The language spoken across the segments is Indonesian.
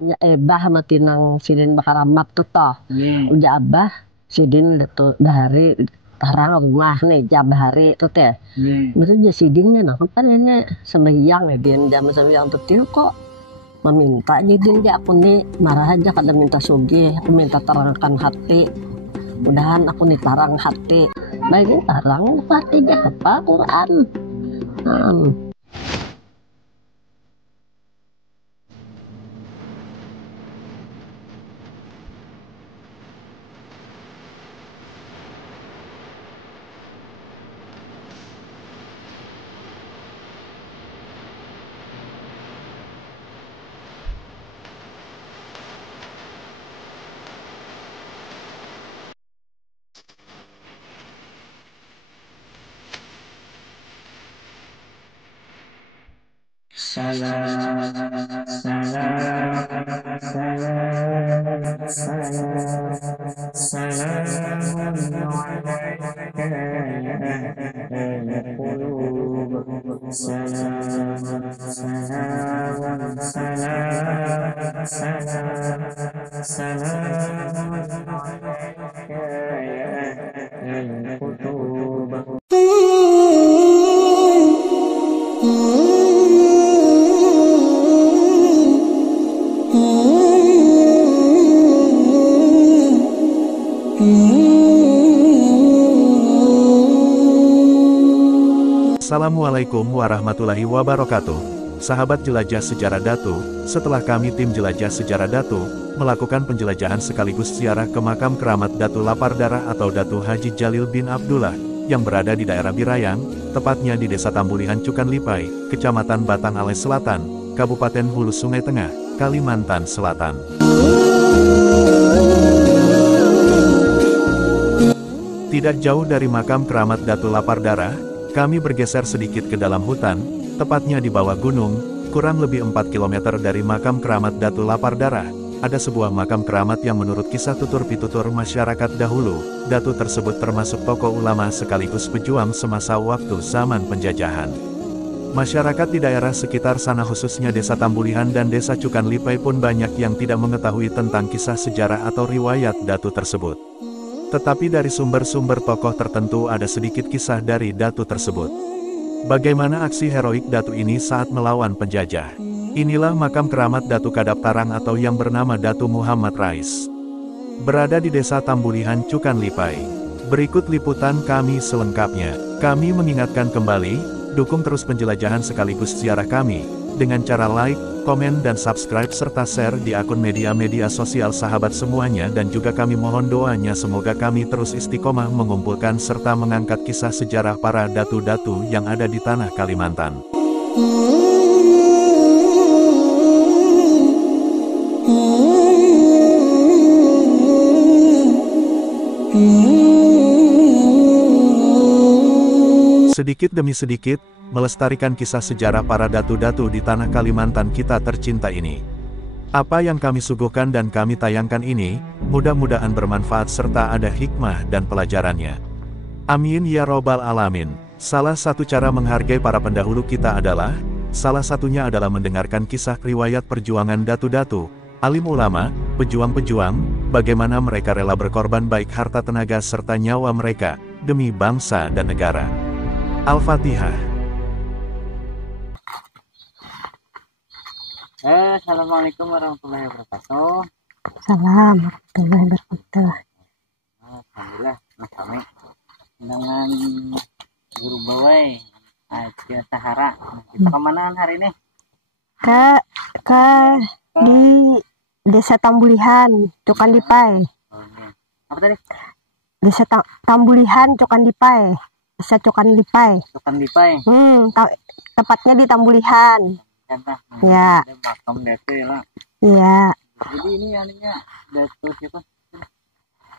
Ya ebah matinang sidin bakaramat tuh toh. Uja abah sidin tuh dari tarang rumah nih jam hari tuh teh. Betul ya sidinnya nah kan ini sembahyang ya din jam sembahyang tuh tiu kok meminta jadi dia aku nih marah aja kada minta sugih aku minta terangkan hati mudahan aku nih tarang hati baik tarang hati aja apa Quran. Salam, salam, salam, salam, salamun alaika ya ahlal qulub. Salam, salam, salam, salam, salamun alaika ya ahlal qulub. Assalamualaikum warahmatullahi wabarakatuh. Sahabat jelajah sejarah Datu, setelah kami tim jelajah sejarah Datu, melakukan penjelajahan sekaligus ziarah ke makam keramat Datu Lapar Darah atau Datu Haji Jalil bin Abdullah, yang berada di daerah Birayang, tepatnya di Desa Tambulihan Cukan Lipai, Kecamatan Batang Alai Selatan, Kabupaten Hulu Sungai Tengah, Kalimantan Selatan. Tidak jauh dari makam keramat Datu Lapar Darah, kami bergeser sedikit ke dalam hutan, tepatnya di bawah gunung, kurang lebih 4 km dari makam keramat Datu Lapar Darah. Ada sebuah makam keramat yang menurut kisah tutur-pitutur masyarakat dahulu, Datu tersebut termasuk tokoh ulama sekaligus pejuang semasa waktu zaman penjajahan. Masyarakat di daerah sekitar sana khususnya Desa Tambulihan dan Desa Cukan Lipai pun banyak yang tidak mengetahui tentang kisah sejarah atau riwayat Datu tersebut. Tetapi dari sumber-sumber tokoh tertentu ada sedikit kisah dari Datu tersebut. Bagaimana aksi heroik Datu ini saat melawan penjajah? Inilah makam keramat Datu Kadap Tarang atau yang bernama Datu Muhammad Rais. Berada di Desa Tambulihan Cukan Lipai. Berikut liputan kami selengkapnya. Kami mengingatkan kembali, dukung terus penjelajahan sekaligus ziarah kami, dengan cara like, komen dan subscribe serta share di akun media-media sosial sahabat semuanya dan juga kami mohon doanya semoga kami terus istiqomah mengumpulkan serta mengangkat kisah sejarah para datu-datu yang ada di tanah Kalimantan. Sedikit demi sedikit, melestarikan kisah sejarah para datu-datu di tanah Kalimantan kita tercinta ini. Apa yang kami suguhkan dan kami tayangkan ini, mudah-mudahan bermanfaat serta ada hikmah dan pelajarannya. Amin ya robbal alamin. Salah satu cara menghargai para pendahulu kita adalah, salah satunya adalah mendengarkan kisah riwayat perjuangan datu-datu, alim ulama, pejuang-pejuang, bagaimana mereka rela berkorban baik harta tenaga serta nyawa mereka, demi bangsa dan negara. Al-Fatihah. Assalamualaikum warahmatullahi wabarakatuh. Salam warahmatullahi wabarakatuh. Alhamdulillah, Mas kami dengan guru bawai Asia Sahara. Kita kemana hari ini? Ke di Desa Tambulihan Cukan Lipai. Apa tadi? Desa Tambulihan Cukan Lipai. Desa Cukan Lipai. Cukan Lipai. Tepatnya di Tambulihan. Ya. Ada makam Datu ya lah. Iya. Jadi ini aninya Datu siapa?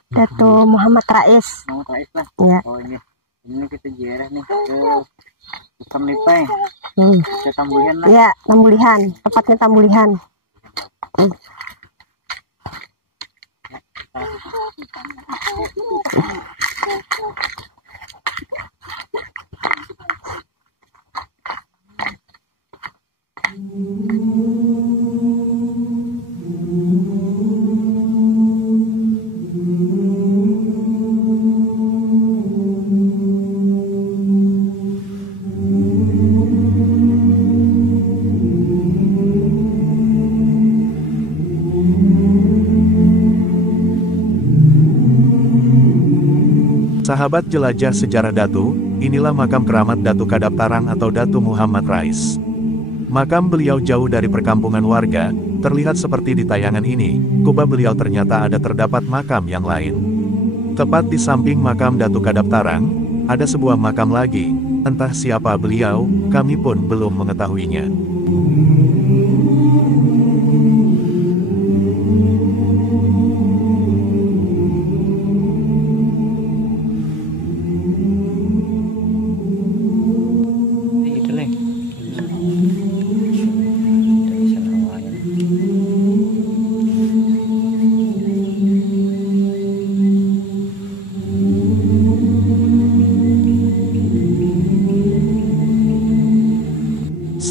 Datu Muhammad Rais. Muhammad Rais lah. Ya. Oh ini. Ini kita ziarah nih ke Cukan Lipai. Ke Tambulihan lah. Iya, Tambulihan. Tepatnya Tambulihan. Sahabat jelajah sejarah Datu, inilah makam keramat Datu Kadaptarang atau Datu Muhammad Rais. Makam beliau jauh dari perkampungan warga, terlihat seperti di tayangan ini, kubah beliau ternyata terdapat makam yang lain. Tepat di samping makam Datu Kadaptarang, ada sebuah makam lagi, entah siapa beliau, kami pun belum mengetahuinya.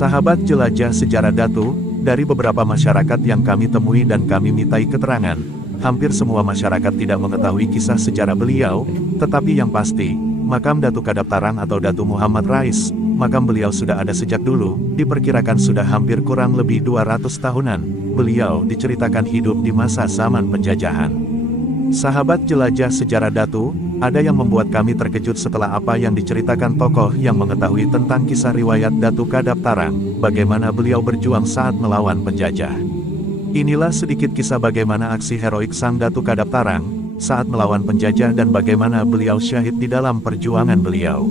Sahabat jelajah sejarah Datu, dari beberapa masyarakat yang kami temui dan kami mintai keterangan, hampir semua masyarakat tidak mengetahui kisah sejarah beliau, tetapi yang pasti, makam Datu Kadaptarang atau Datu Muhammad Rais, makam beliau sudah ada sejak dulu, diperkirakan sudah hampir kurang lebih 200 tahunan, beliau diceritakan hidup di masa zaman penjajahan. Sahabat jelajah sejarah Datu, ada yang membuat kami terkejut setelah apa yang diceritakan tokoh yang mengetahui tentang kisah riwayat Datu Kadaptarang, bagaimana beliau berjuang saat melawan penjajah. Inilah sedikit kisah bagaimana aksi heroik sang Datu Kadaptarang, saat melawan penjajah dan bagaimana beliau syahid di dalam perjuangan beliau.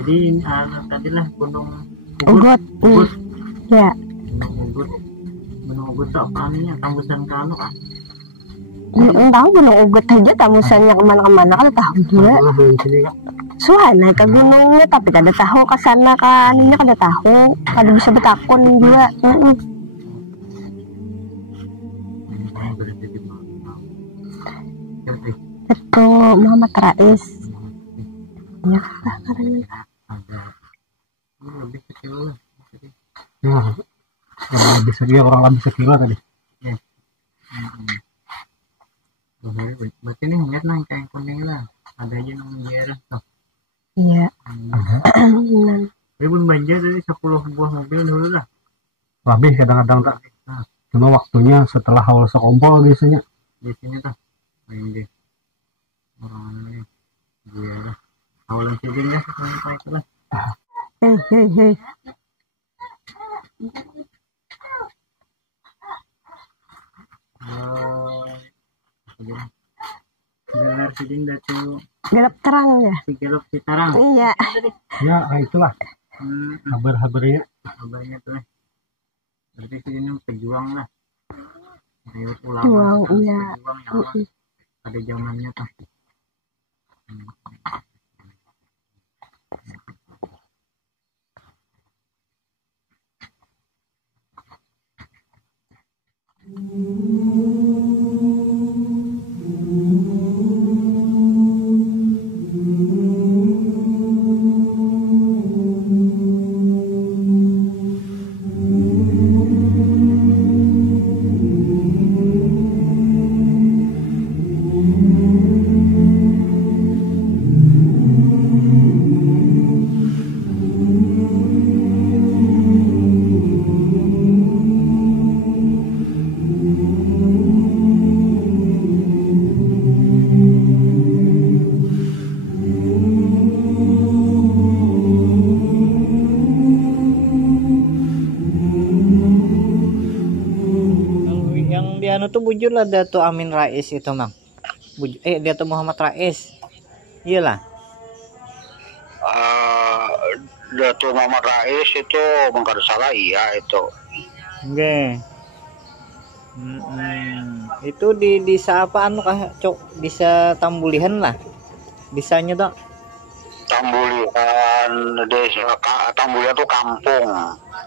Jadi tadilah Gunung Ugut. Ya. Gunung Ugut tuh apanya? Tambusan Kano kan? Tahu Gunung Ugut aja tamusannya kemana-kemana kan tahu juga. Soalnya naik ke gunungnya tapi kada tahu ke sana kan, ini kada tahu, kada bisa betakon juga. Itu Muhammad Rais. Ya, karena Lebih kecil lah. Nah, lebih sekilo, orang lebih sekilo tadi. Ya. Berarti ini ingat lah kayak kuning lah. Ada aja namanya daerah tuh. iya. Ini pun banjir dari 10 buah mobil dulu lah. Lebih kadang-kadang tak. Cuma waktunya setelah awal sekompol biasanya. Biasanya tuh main di orang ini daerah. Awalan siding ya sampai itu lah. Gelar siding Datu Gelap terang ya. Sigelop Citarang. Iya. Ya, itulah kabar-kabarnya. Kabarnya tuh. Berarti sidingnya pejuang lah. Riwayat ulama. Pejuang, iya. Pejuang yang awal. Ada zamannya tuh. Anu tuh bujur lah Datu Amin Rais itu mang. Datu Muhammad Rais. Iyalah. Datu Muhammad Rais itu mengkada salah iya itu. Oke. Itu di desa apa anu kah cok? Desa Tambulihan lah. Desanya tuh. Tambulihan desa Tambulihan tuh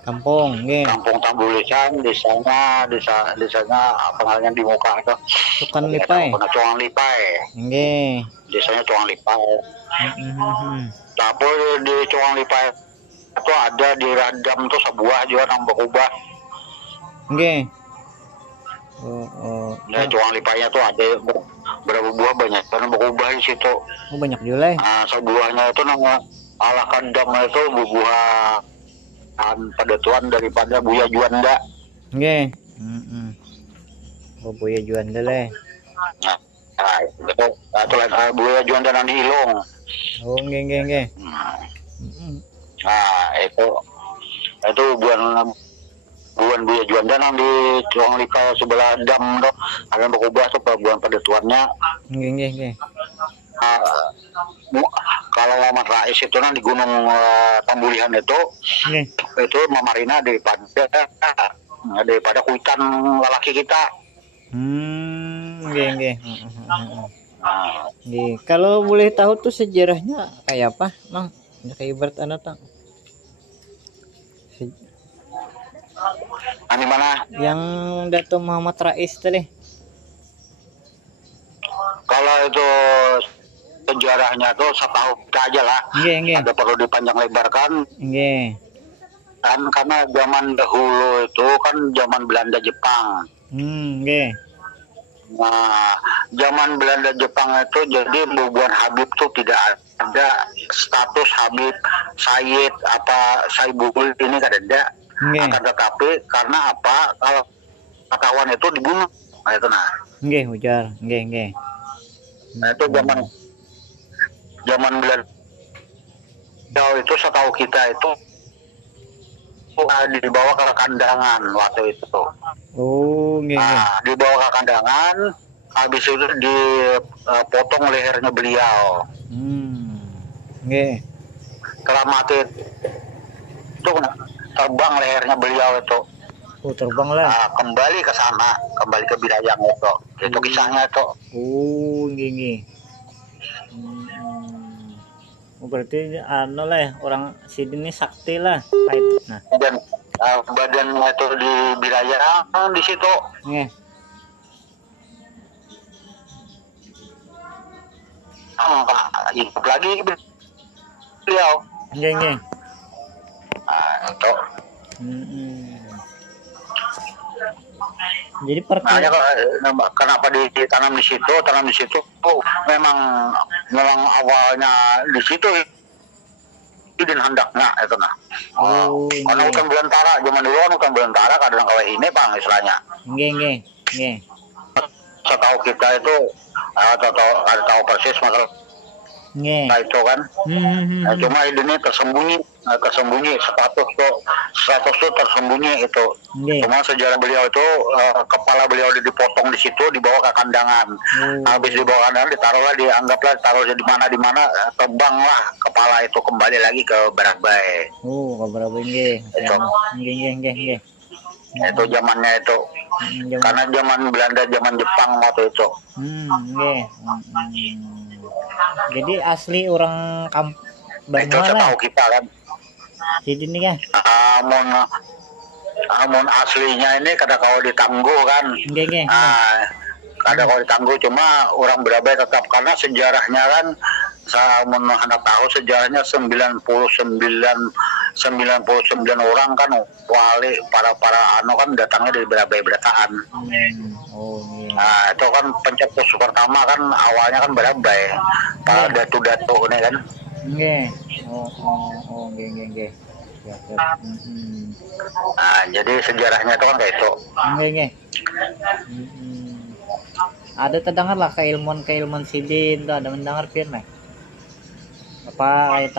Kampung, nggih. Kampung Tambulihan, desanya apa namanya di muka itu. Tukan Lipai. Cuang Lipai. Nggih. Desanya Cuang Lipai. Tapi di Cuang Lipai itu ada di Radam tuh sebuah juga nang berubah. Nggih. Oh. Nah, tuang lipanya tuh ada berapa buah banyak karena berubah di situ. Oh, banyak juga. Nah, sebuahnya itu nama ala kandang itu buah pada tuan daripada Buya Juanda. Nggih. Oh, Buya Juanda le. Nah, itu Buya Juanda nanti Ilong. Oh, nggih. Nah, itu buan Buya Juanda nang di tuang lika sebelah dam tuh ada berubah tuh buan pada tuannya. Nggih. Kalau Muhammad Rais itu di Gunung Tambulihan itu Mamarina daripada kuitan lelaki kita. Nggih. Kalau boleh tahu tuh sejarahnya kayak apa, Mang? Kayak ibarat anak tak? Di mana? Yang Dato Muhammad Rais tadi. Kalau itu sejarahnya tuh setahu kita aja lah. Nggih. Ada perlu dipanjang lebarkan. Nggih. Kan karena zaman dahulu itu kan zaman Belanda Jepang. Nggih. Nah, zaman Belanda Jepang itu jadi hubungan Habib tuh tidak ada status Habib Sayyid apa Saibul ini kan ada. Akan tetapi karena apa kalau ketahuan itu dibunuh itu nah. Nggih, ujar. Nggih. Nah, itu zaman Belanda itu setahu kita itu dibawa ke kandangan waktu itu. Oh, nggih. Nah, dibawa ke kandangan, habis itu dipotong lehernya beliau. Nggih. Setelah mati itu terbang lehernya beliau itu. Oh, terbang lah. Nah, kembali ke sana, kembali ke Bidayang itu. Itu kisahnya itu. Oh, nggih. Oh, berarti lah ya, orang sini sakti lah. Nah. Dan badannya itu di Bidayang di situ. Nggih. Hidup lagi beliau. Nggih. Nah, itu. Jadi kenapa ditanam di situ? Tanam di situ memang awalnya di situ idin hendaknya itu nah. Karena hutan belantara zaman dulu kan hutan belantara kadang kawin ini Bang istilahnya. Nggih. Setahu kita itu tahu persis masalah itu kan. Nah, cuma ini tersembunyi status tuh tersembunyi itu. Cuma sejarah beliau itu kepala beliau dipotong di situ dibawa ke kandangan. Habis dibawa ke kandangan dianggaplah taruh di mana terbanglah kepala itu kembali lagi ke Barabai. Oh, ke Barabai nggih. Nggih. Itu zamannya itu. Karena zaman Belanda zaman Jepang waktu itu. Nggih. Jadi asli orang itu setahu kita kan. Jadi ini kan. Amun aslinya ini kada kau ditangguh kan. Nggih. Kada kau ditangguh cuma orang Barabai tetap karena sejarahnya kan saya hendak tahu sejarahnya 99 orang kan wali para kan datangnya dari Barabai Berataan. Nah, itu kan pencetus pertama kan awalnya kan Barabai. Para datu-datu ini kan. Nggih. Oh, nggih. Nah, jadi sejarahnya itu kan kayak itu. Nggih. Ada terdengar lah keilmuan sidin tuh ada mendengar firman. Apa itu?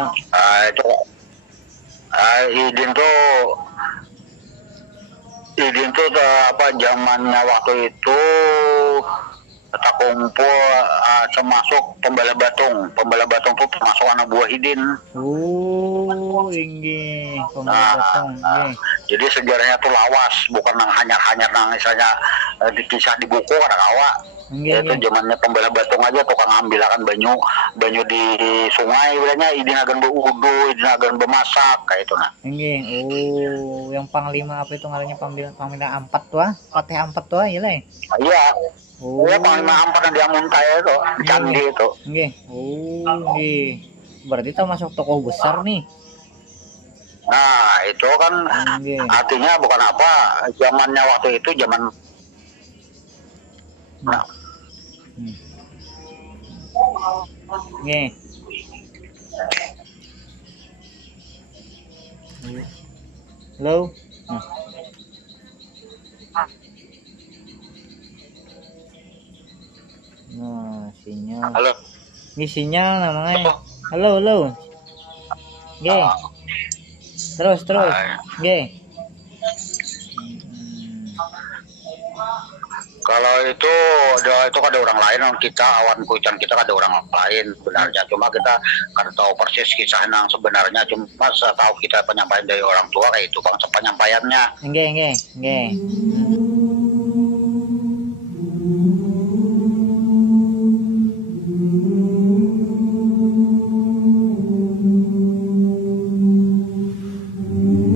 Idin tuh apa zamannya waktu itu kita kumpul termasuk Pembala Batung tuh termasuk anak buah Idin. Oh, ini Pembala Batung. Jadi sejarahnya tuh lawas, bukan hanya misalnya dikisah di buku ada kawa. Itu zamannya Pembala Batung aja tukang ambilakan banyu di sungai bilangnya Idin akan berudu, Idin akan bermasak kayak itu nah. Oh, yang panglima apa itu ngarannya panglima ampat tuh, Patih ampat tuh ya lah. Iya. Oh, ya panglima ampat yang dia muntai itu, Candi itu. Nggih. Oh, nggih. Berarti termasuk tokoh besar nih. Nah, itu kan artinya bukan apa, zamannya waktu itu zaman Nggih. Halo. Nah, sinyal. halo. Ini sinyal namanya. Halo, halo. Nggih. Terus. Nggih. Kalau itu ada orang lain, kita awan kucan kita ada orang lain sebenarnya, cuma kita kan tahu persis kisah yang sebenarnya, cuma setahu kita penyampaian dari orang tua kayak itu bang penyampaiannya. Nggih.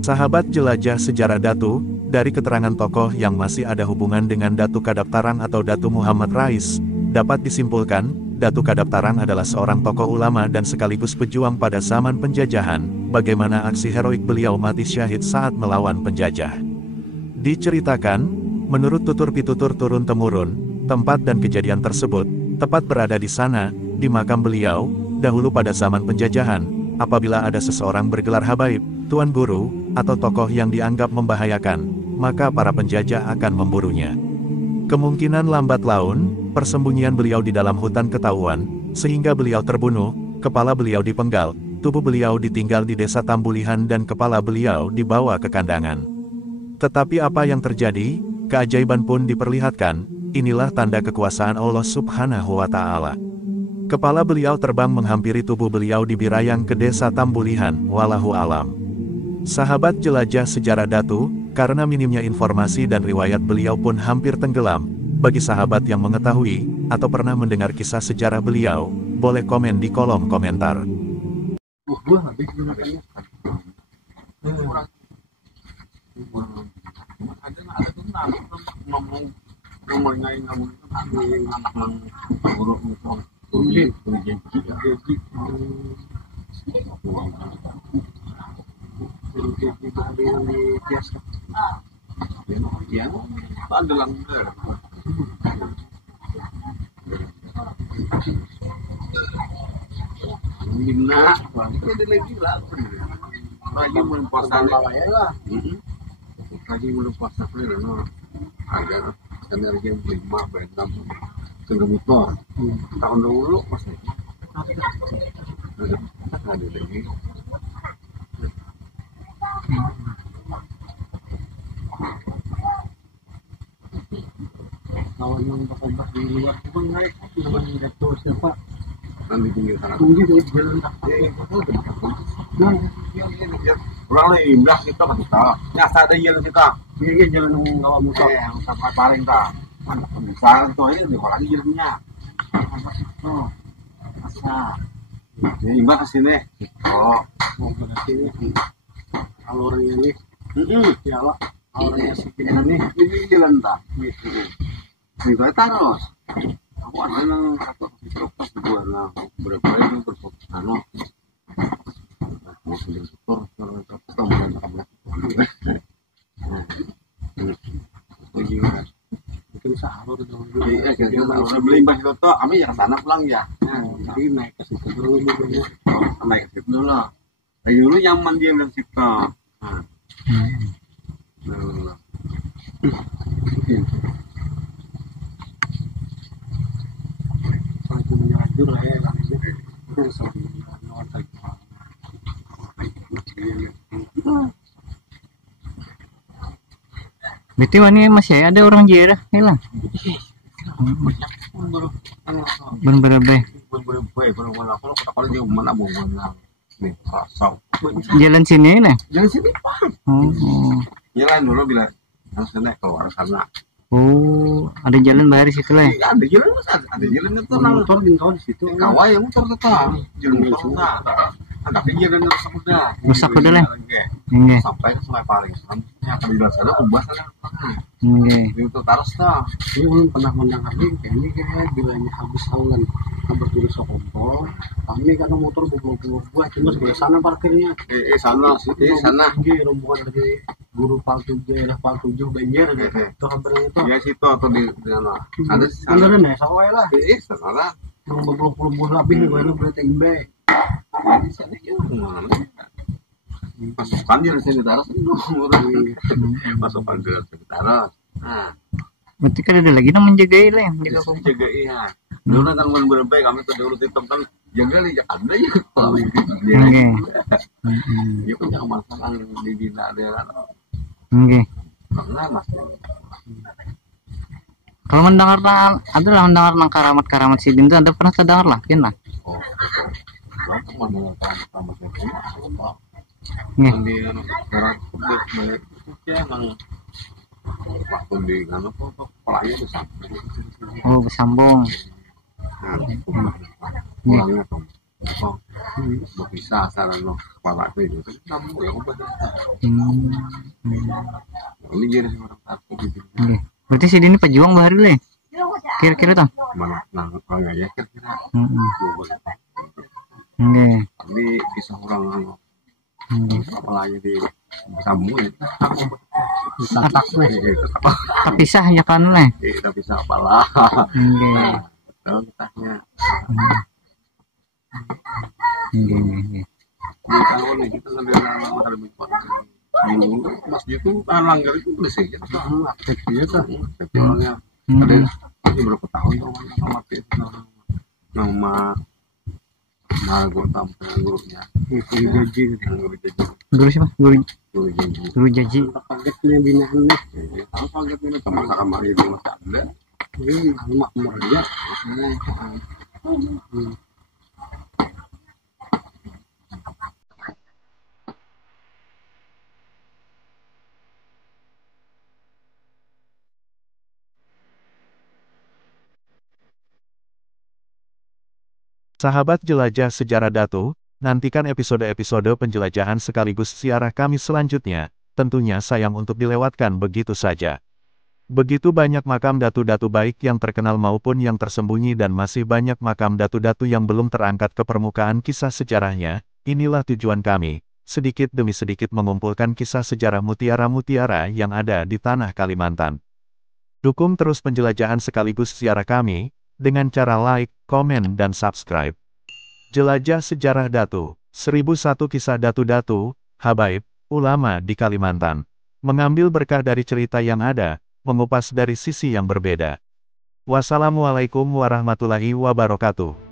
Sahabat jelajah sejarah Datu, dari keterangan tokoh yang masih ada hubungan dengan Datu Kadaptaran atau Datu Muhammad Rais, dapat disimpulkan, Datu Kadaptaran adalah seorang tokoh ulama dan sekaligus pejuang pada zaman penjajahan, bagaimana aksi heroik beliau mati syahid saat melawan penjajah. Diceritakan, menurut tutur pitutur turun-temurun, tempat dan kejadian tersebut, tepat berada di sana, di makam beliau, dahulu pada zaman penjajahan, apabila ada seseorang bergelar habaib, tuan guru, atau tokoh yang dianggap membahayakan, maka para penjajah akan memburunya. Kemungkinan lambat laun, persembunyian beliau di dalam hutan ketahuan, sehingga beliau terbunuh, kepala beliau dipenggal, tubuh beliau ditinggal di desa Tambulihan dan kepala beliau dibawa ke kandangan. Tetapi apa yang terjadi? Keajaiban pun diperlihatkan, inilah tanda kekuasaan Allah Subhanahu wa Ta'ala. Kepala beliau terbang menghampiri tubuh beliau di Birayang ke desa Tambulihan, walahu alam. Sahabat jelajah sejarah Datu, karena minimnya informasi dan riwayat beliau pun hampir tenggelam. Bagi sahabat yang mengetahui, atau pernah mendengar kisah sejarah beliau, boleh komen di kolom komentar. Lagi melupakan agar energi 5 berenam motor tahun dulu masih ada lagi. Lawan yang obat di luar itu naik namanya jatuh siapa nanti tinggi sana tinggi di jalan orang lain indah kita kita nyasa ada jalan kita ini jalan ngawa motor yang sampai paling tak besar itu aja di lagi jalannya masa ya imbah kesini mau ke sini kalau orang ini ya Allah orang yang segini ini jalan tak ini gue terus aku ada yang satu terus dua lah berapa itu terus anu mau sendiri syukur kalau terus mulai kamu mungkin sahur itu iya kita beli mbak itu tuh kami yang sana pulang ya jadi naik ke situ dulu naik ke situ dulu lagi dulu nyaman dia bilang situ lagi menyajur lah ya itu Berarti mana masih ada orang jera, hilang. Jalan sini nih. Jalan sini Pak. Jalan dulu bila sana keluar sana. Oh, ada jalan bahari situ lah. Iya, ada jalan itu motor di situ. Kawai yang motor tetap jalan motor. Ada jalan rusak udah lah. Sampai ke Sungai Paring. Yang terlibat sana ubah sana. Itu terus dah. Ini belum pernah mendengar ini kayak bilanya habis haulan. habis dulu Sokompo, kami kan motor buah cuma sebelah sana parkirnya. Sana sih, sana. Ini rombongan dari guru Paltu daerah Paltu Banjar itu hampir itu. Ya situ atau di mana? Ada nih, sawah lah. Sana. Belum lebih nih, baru boleh tembe. Di sana pasukan di darat pasukan di darat. Nah, berarti kan ada lagi yang menjaga lah, yang menjaga kumpul. Jaga iya. Dulu nang berbaik kami tuh dulu tim kan jaga li ada ya kalau gitu. Oke. Ya punya masalah di dina ada. Oke. Karena masih. Kalau mendengar nang karamat si Dinda, Anda pernah terdengar lah, lah. Oh. Berapa mana karamat itu? Nih. Di karamat itu emang waktu di mana kok kepalanya besar. Oh, bersambung. Pulangnya tuh. Oh, bisa saran lo kepala itu kamu ya udah. Ini jadi orang satu gitu. Oke. Berarti si Dini pejuang bahari le. Kira-kira tuh. Mana enggak ya kira-kira. Oke. Ini kisah orang kepalanya di sambung ya. Terpisah ya kan le. Kita bisa kepala. Oke. Kalau kitanya. Oke. Di tahun ini kita ngambil nama lebih kuat. Dulu masjid itu langgar itu bersih ya. Aktif dia tuh. Orangnya ada ini berapa tahun tuh nama itu nama anggota gurunya. Guru siapa? Guru Jaji. Kagetnya binaannya. Tahu kagetnya sama itu masih ada. Ini makmur aja. Sahabat jelajah sejarah Datu, nantikan episode-episode penjelajahan sekaligus siarah kami selanjutnya, tentunya sayang untuk dilewatkan begitu saja. Begitu banyak makam datu-datu baik yang terkenal maupun yang tersembunyi dan masih banyak makam datu-datu yang belum terangkat ke permukaan kisah sejarahnya, inilah tujuan kami, sedikit demi sedikit mengumpulkan kisah sejarah mutiara-mutiara yang ada di tanah Kalimantan. Dukung terus penjelajahan sekaligus siarah kami, dengan cara like, komen, dan subscribe. Jelajah Sejarah Datu, 1001 Kisah Datu-Datu, Habaib, Ulama di Kalimantan. Mengambil berkah dari cerita yang ada, mengupas dari sisi yang berbeda. Wassalamualaikum warahmatullahi wabarakatuh.